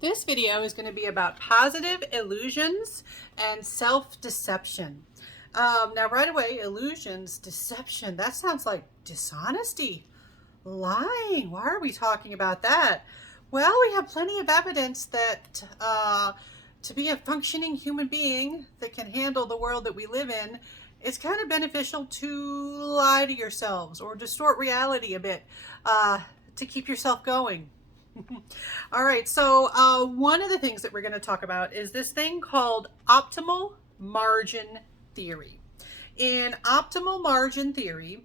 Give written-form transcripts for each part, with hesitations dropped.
This video is going to be about positive illusions and self-deception. Now, right away, illusions, deception, that sounds like dishonesty, lying. Why are we talking about that? Well, we have plenty of evidence that to be a functioning human being that can handle the world that we live in, it's kind of beneficial to lie to yourselves or distort reality a bit to keep yourself going. All right, so one of the things that we're going to talk about is this thing called optimal margin theory. In optimal margin theory,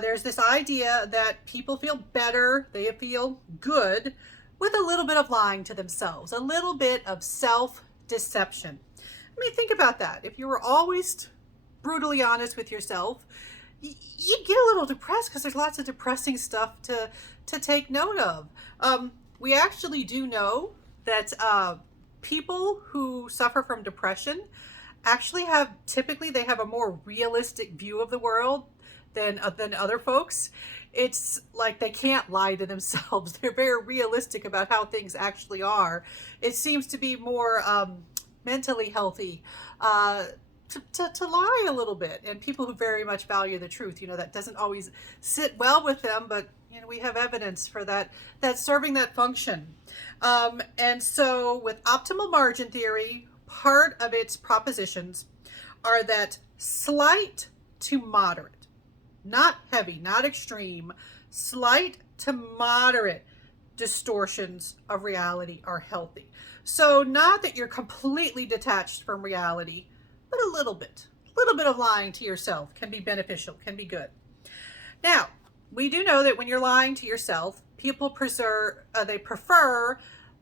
there's this idea that people feel better, they feel good with a little bit of lying to themselves, a little bit of self-deception. I mean, think about that. If you were always brutally honest with yourself, you get a little depressed because there's lots of depressing stuff to take note of. We actually do know that people who suffer from depression actually typically they have a more realistic view of the world than other folks. It's like they can't lie to themselves. They're very realistic about how things actually are. It seems to be more mentally healthy to lie a little bit. And people who very much value the truth, that doesn't always sit well with them, but we have evidence for that's serving that function. And so with optimal margin theory, part of its propositions are that slight to moderate, not heavy, not extreme, slight to moderate distortions of reality are healthy. So not that you're completely detached from reality, but a little bit of lying to yourself can be beneficial, can be good. Now, we do know that when you're lying to yourself, people prefer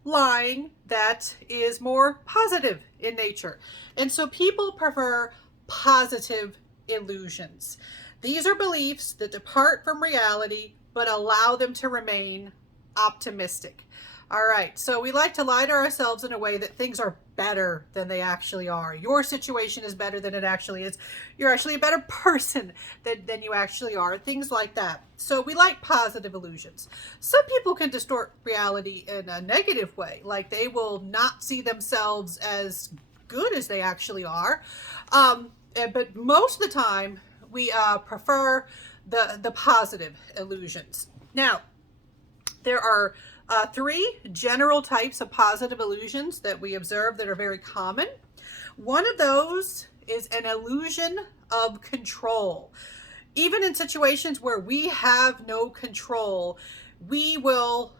lying that is more positive in nature. And so people prefer positive illusions. These are beliefs that depart from reality but allow them to remain optimistic. All right, so we like to lie to ourselves in a way that things are better than they actually are. Your situation is better than it actually is. You're actually a better person than you actually are. Things like that. So we like positive illusions. Some people can distort reality in a negative way, like they will not see themselves as good as they actually are. But most of the time, we prefer the positive illusions. Now, there are three general types of positive illusions that we observe that are very common. One of those is an illusion of control. Even in situations where we have no control, we will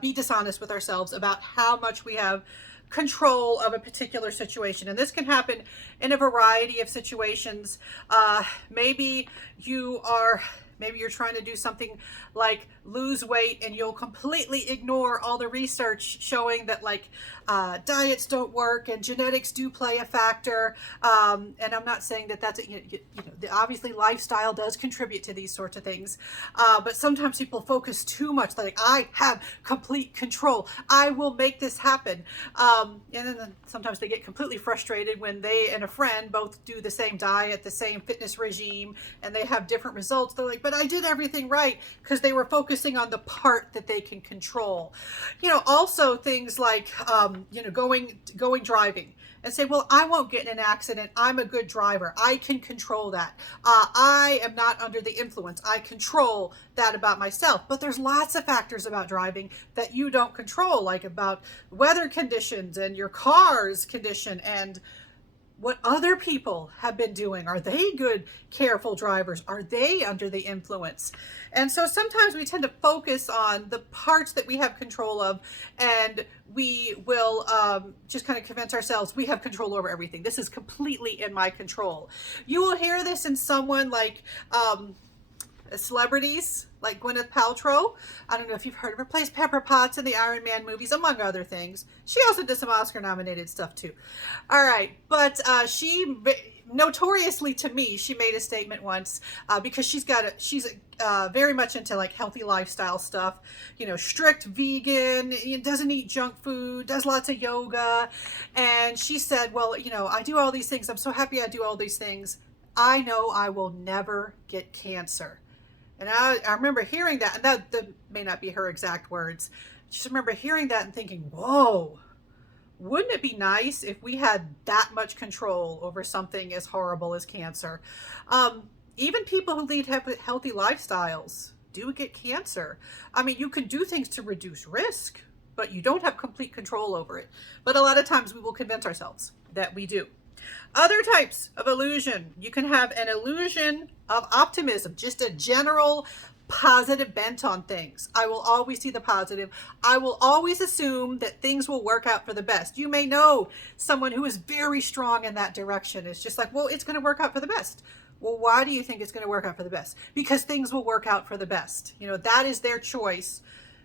be dishonest with ourselves about how much we have control of a particular situation. And this can happen in a variety of situations. Maybe you're trying to do something like lose weight and you'll completely ignore all the research showing that diets don't work and genetics do play a factor. And I'm not saying that that's, obviously lifestyle does contribute to these sorts of things. But sometimes people focus too much, like I have complete control. I will make this happen. And then sometimes they get completely frustrated when they and a friend both do the same diet, the same fitness regime, and they have different results. They're like, but I did everything right, because they were focusing on the part that they can control. Also things like, going driving and say, well, I won't get in an accident. I'm a good driver. I can control that. I am not under the influence. I control that about myself. But there's lots of factors about driving that you don't control, like about weather conditions and your car's condition and what other people have been doing. Are they good, careful drivers? Are they under the influence? And so sometimes we tend to focus on the parts that we have control of, and we will just kind of convince ourselves we have control over everything. This is completely in my control. You will hear this in someone like celebrities like Gwyneth Paltrow. I don't know if you've heard of her. Plays Pepper Potts in the Iron Man movies, among other things. She also did some Oscar-nominated stuff too. All right, but she notoriously, to me, she made a statement once because she's very much into like healthy lifestyle stuff. Strict vegan, doesn't eat junk food, does lots of yoga, and she said, "Well, I do all these things. I'm so happy I do all these things. I know I will never get cancer." And I remember hearing that, and that may not be her exact words. Just remember hearing that and thinking, whoa, wouldn't it be nice if we had that much control over something as horrible as cancer? Even people who lead healthy lifestyles do get cancer. I mean, you can do things to reduce risk, but you don't have complete control over it. But a lot of times we will convince ourselves that we do. Other types of illusion. You can have an illusion of optimism, just a general positive bent on things. I will always see the positive. I will always assume that things will work out for the best. You may know someone who is very strong in that direction. It's just like, well, it's going to work out for the best. Well, why do you think it's going to work out for the best? Because things will work out for the best. You know, that is their choice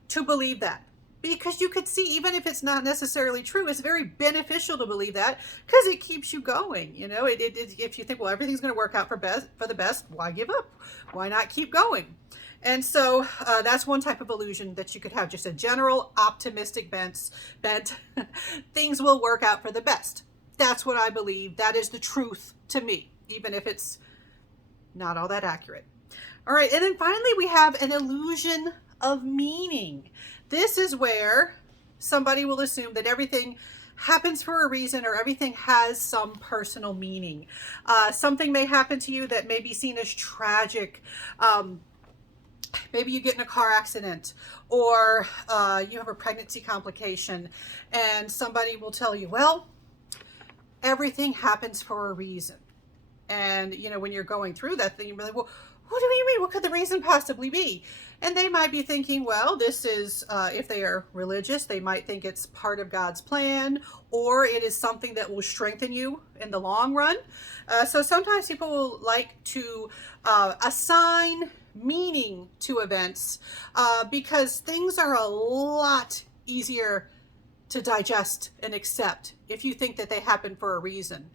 to believe that. Because you could see, even if it's not necessarily true, it's very beneficial to believe that because it keeps you going. You know, if you think, well, everything's going to work out for the best, why give up? Why not keep going? And so that's one type of illusion that you could have, just a general optimistic bent. Things will work out for the best. That's what I believe. That is the truth to me, even if it's not all that accurate. All right, and then finally we have an illusion of meaning. This is where somebody will assume that everything happens for a reason, or everything has some personal meaning. Something may happen to you that may be seen as tragic. Maybe you get in a car accident, or you have a pregnancy complication, and somebody will tell you, well, everything happens for a reason. And, you know, when you're going through that thing, you're like, well, what do you mean? What could the reason possibly be? And they might be thinking, well, this is, if they are religious, they might think it's part of God's plan, or it is something that will strengthen you in the long run. So sometimes people will like to assign meaning to events because things are a lot easier to digest and accept if you think that they happen for a reason.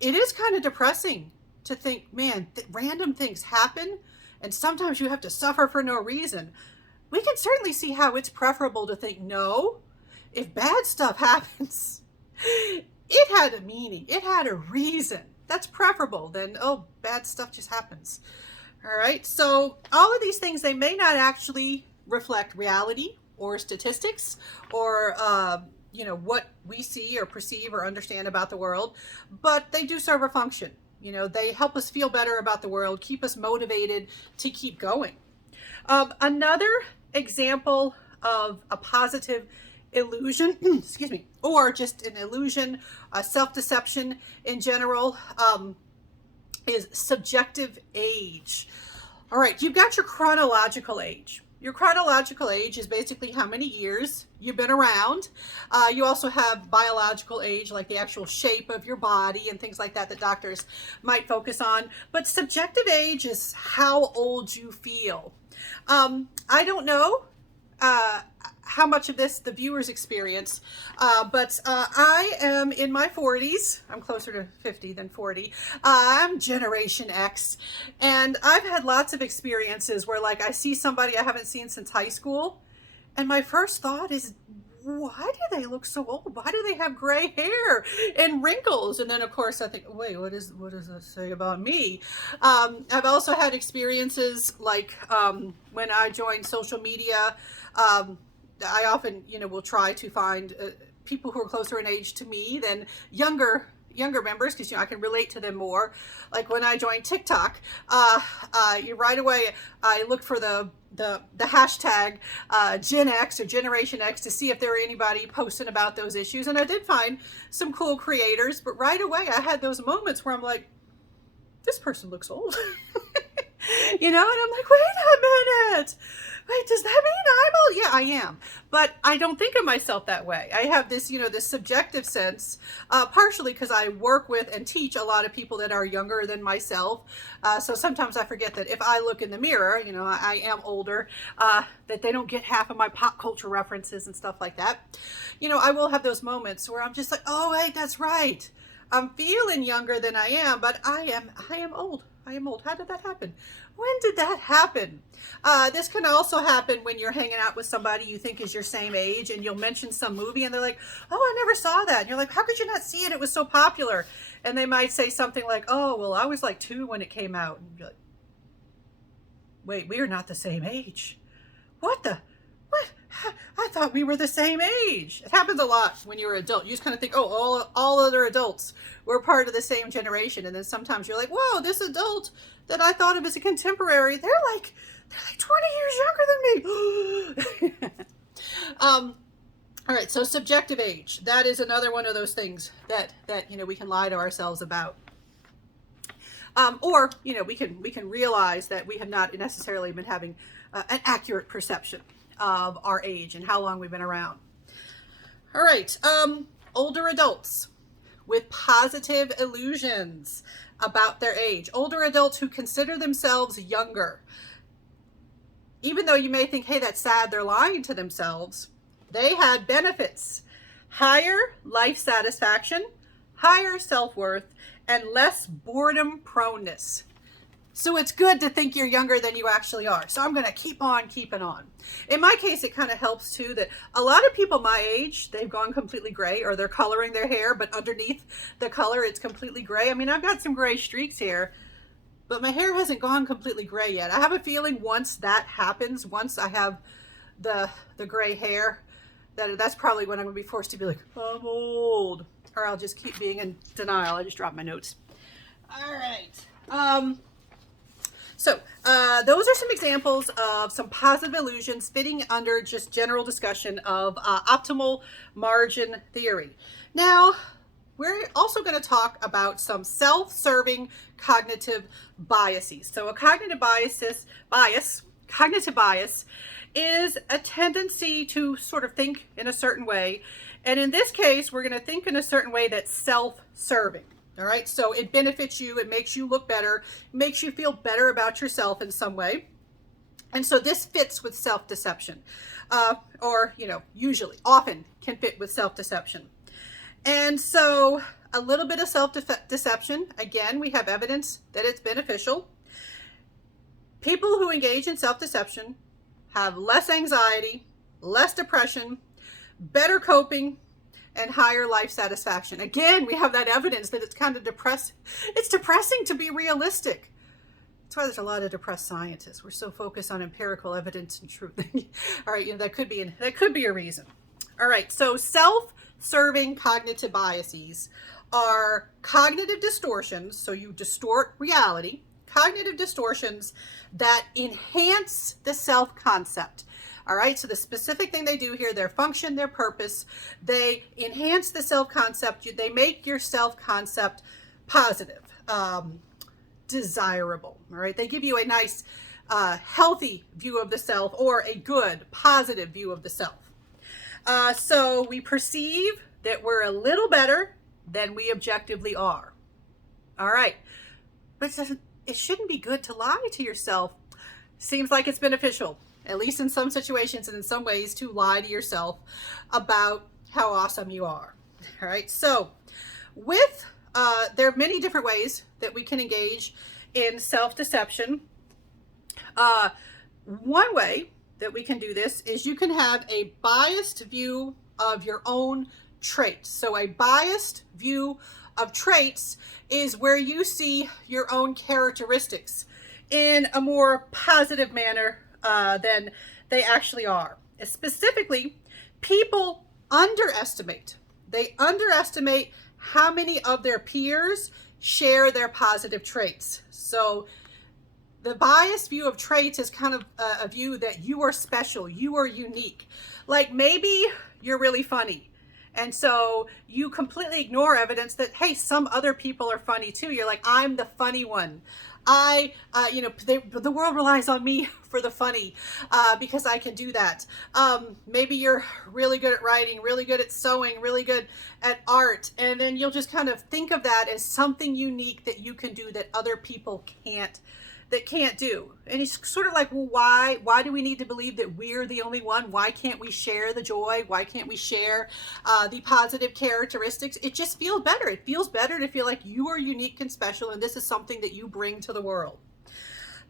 It is kind of depressing to think, man, random things happen, and sometimes you have to suffer for no reason. We can certainly see how it's preferable to think, no, if bad stuff happens, it had a meaning, it had a reason. That's preferable than, oh, bad stuff just happens. All right, so all of these things, they may not actually reflect reality or statistics or you know, what we see or perceive or understand about the world, but they do serve a function. You know, they help us feel better about the world, keep us motivated to keep going. Another example of a positive illusion, excuse me, or just an illusion, self-deception in general, is subjective age. All right, you've got your chronological age. Your chronological age is basically how many years you've been around. You also have biological age, like the actual shape of your body and things like that that doctors might focus on. But subjective age is how old you feel. I don't know how much of this the viewers experience, but I am in my 40s. I'm closer to 50 than 40. I'm Generation X, and I've had lots of experiences where, like, I see somebody I haven't seen since high school, and my first thought is, why do they look so old? Why do they have gray hair and wrinkles? And then, of course, I think, wait, what does that say about me? I've also had experiences like when I joined social media. I often, you know, will try to find people who are closer in age to me than younger members, because, you know, I can relate to them more. Like when I joined TikTok, right away I looked for the hashtag Gen X or Generation X to see if there were anybody posting about those issues, and I did find some cool creators. But right away I had those moments where I'm like, this person looks old. You know, and I'm like, wait a minute. Wait, does that mean I'm old? Yeah, I am. But I don't think of myself that way. I have this, you know, this subjective sense, partially because I work with and teach a lot of people that are younger than myself. So sometimes I forget that if I look in the mirror, you know, I am older, that they don't get half of my pop culture references and stuff like that. You know, I will have those moments where I'm just like, oh, wait, that's right. I'm feeling younger than I am, but I am old. I am old. How did that happen? When did that happen? This can also happen when you're hanging out with somebody you think is your same age, and you'll mention some movie and they're like, oh, I never saw that. And you're like, how could you not see it? It was so popular. And they might say something like, oh, well, I was like 2 when it came out. And you're like, wait, we are not the same age. What the? what? I thought we were the same age. It happens a lot when you're an adult. You just kind of think, oh, all other adults were part of the same generation. And then sometimes you're like, whoa, this adult that I thought of as a contemporary, they're like 20 years younger than me. All right, so subjective age. That is another one of those things that we can lie to ourselves about. Or we can realize that we have not necessarily been having an accurate perception of our age and how long we've been around. All right, older adults with positive illusions about their age. Older adults who consider themselves younger. Even though you may think, hey, that's sad, they're lying to themselves, they had benefits. Higher life satisfaction, higher self-worth, and less boredom proneness. So it's good to think you're younger than you actually are. So I'm going to keep on keeping on. In my case, it kind of helps too that a lot of people my age, they've gone completely gray, or they're coloring their hair, but underneath the color, it's completely gray. I mean, I've got some gray streaks here, but my hair hasn't gone completely gray yet. I have a feeling once that happens, once I have the gray hair, that's probably when I'm going to be forced to be like, I'm old. Or I'll just keep being in denial. I just dropped my notes. All right. So those are some examples of some positive illusions fitting under just general discussion of optimal margin theory. Now, we're also going to talk about some self-serving cognitive biases. So a cognitive bias is a tendency to sort of think in a certain way. And in this case, we're going to think in a certain way that's self-serving. All right, so it benefits you, it makes you look better, makes you feel better about yourself in some way. And so this fits with self-deception, or, usually, often can fit with self-deception. And so a little bit of self-deception, again, we have evidence that it's beneficial. People who engage in self-deception have less anxiety, less depression, better coping, and higher life satisfaction. Again, we have that evidence that it's kind of depressing. It's depressing to be realistic. That's why there's a lot of depressed scientists. We're so focused on empirical evidence and truth. All right, that could be a reason. All right, so self-serving cognitive biases are cognitive distortions. So you distort reality. Cognitive distortions that enhance the self-concept. All right, so the specific thing they do here, their function, their purpose, they enhance the self-concept. They make your self-concept positive, desirable. All right, they give you a nice, healthy view of the self, or a good, positive view of the self. So we perceive that we're a little better than we objectively are. All right, but it shouldn't be good to lie to yourself. Seems like it's beneficial, at least in some situations and in some ways, to lie to yourself about how awesome you are. All right, so there are many different ways that we can engage in self-deception. One way that we can do this is you can have a biased view of your own traits. So a biased view of traits is where you see your own characteristics in a more positive manner than they actually are. Specifically, people underestimate. They underestimate how many of their peers share their positive traits. So the biased view of traits is kind of a view that you are special, you are unique. Like maybe you're really funny, and so you completely ignore evidence that, hey, some other people are funny too. You're like, I'm the funny one. The world relies on me for the funny because I can do that. Maybe you're really good at writing, really good at sewing, really good at art, and then you'll just kind of think of that as something unique that you can do that other people can't do. And it's sort of like, well, why do we need to believe that we're the only one? Why can't we share the joy? Why can't we share the positive characteristics? It just feels better. It feels better to feel like you are unique and special, and this is something that you bring to the world.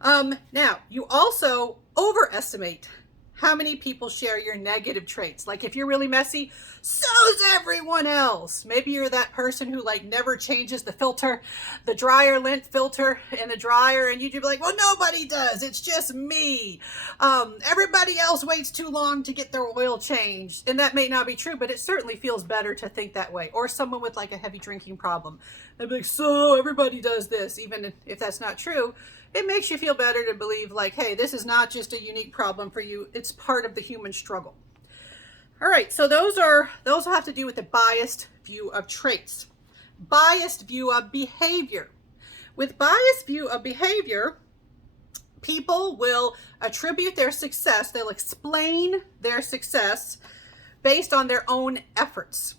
Now, you also overestimate How many people share your negative traits? Like if you're really messy, so's everyone else. Maybe you're that person who like never changes the filter, the dryer lint filter in the dryer, and you'd be like, well, nobody does. It's just me. Everybody else waits too long to get their oil changed. And that may not be true, but it certainly feels better to think that way. Or someone with like a heavy drinking problem. They'd be like, so everybody does this, even if that's not true. It makes you feel better to believe like, hey, this is not just a unique problem for you. It's part of the human struggle. All right, so those have to do with the biased view of traits. Biased view of behavior. With biased view of behavior, people will attribute their success, they'll explain their success based on their own efforts.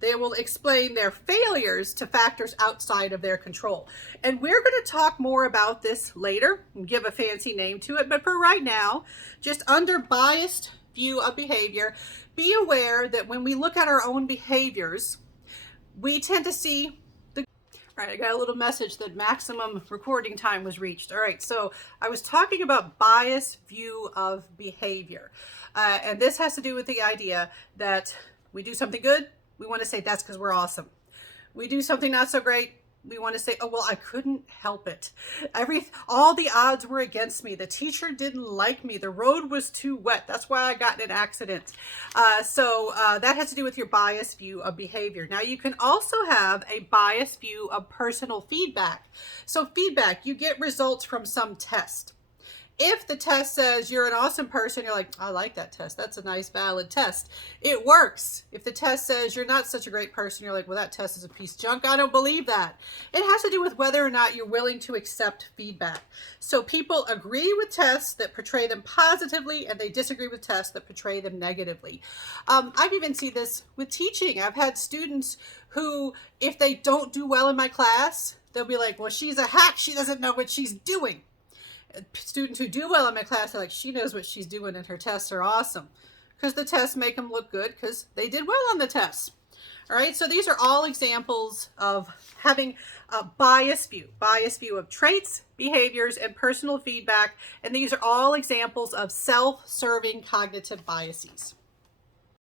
They will explain their failures to factors outside of their control. And we're going to talk more about this later and give a fancy name to it. But for right now, just under biased view of behavior, be aware that when we look at our own behaviors, we tend to see the... All right, I got a little message that maximum recording time was reached. All right, so I was talking about biased view of behavior. And this has to do with the idea that we do something good, we want to say that's because we're awesome. We do something not so great, we want to say, oh, well, I couldn't help it. All the odds were against me. The teacher didn't like me. The road was too wet. That's why I got in an accident. So that has to do with your biased view of behavior. Now, you can also have a biased view of personal feedback. So feedback, you get results from some test. If the test says you're an awesome person, you're like, I like that test. That's a nice, valid test. It works. If the test says you're not such a great person, you're like, well, that test is a piece of junk. I don't believe that. It has to do with whether or not you're willing to accept feedback. So people agree with tests that portray them positively, and they disagree with tests that portray them negatively. I've even seen this with teaching. I've had students who, if they don't do well in my class, they'll be like, well, she's a hack. She doesn't know what she's doing. Students who do well in my class are like, she knows what she's doing and her tests are awesome, because the tests make them look good because they did well on the tests. All right, so these are all examples of having a biased view of traits, behaviors, and personal feedback. And these are all examples of self-serving cognitive biases.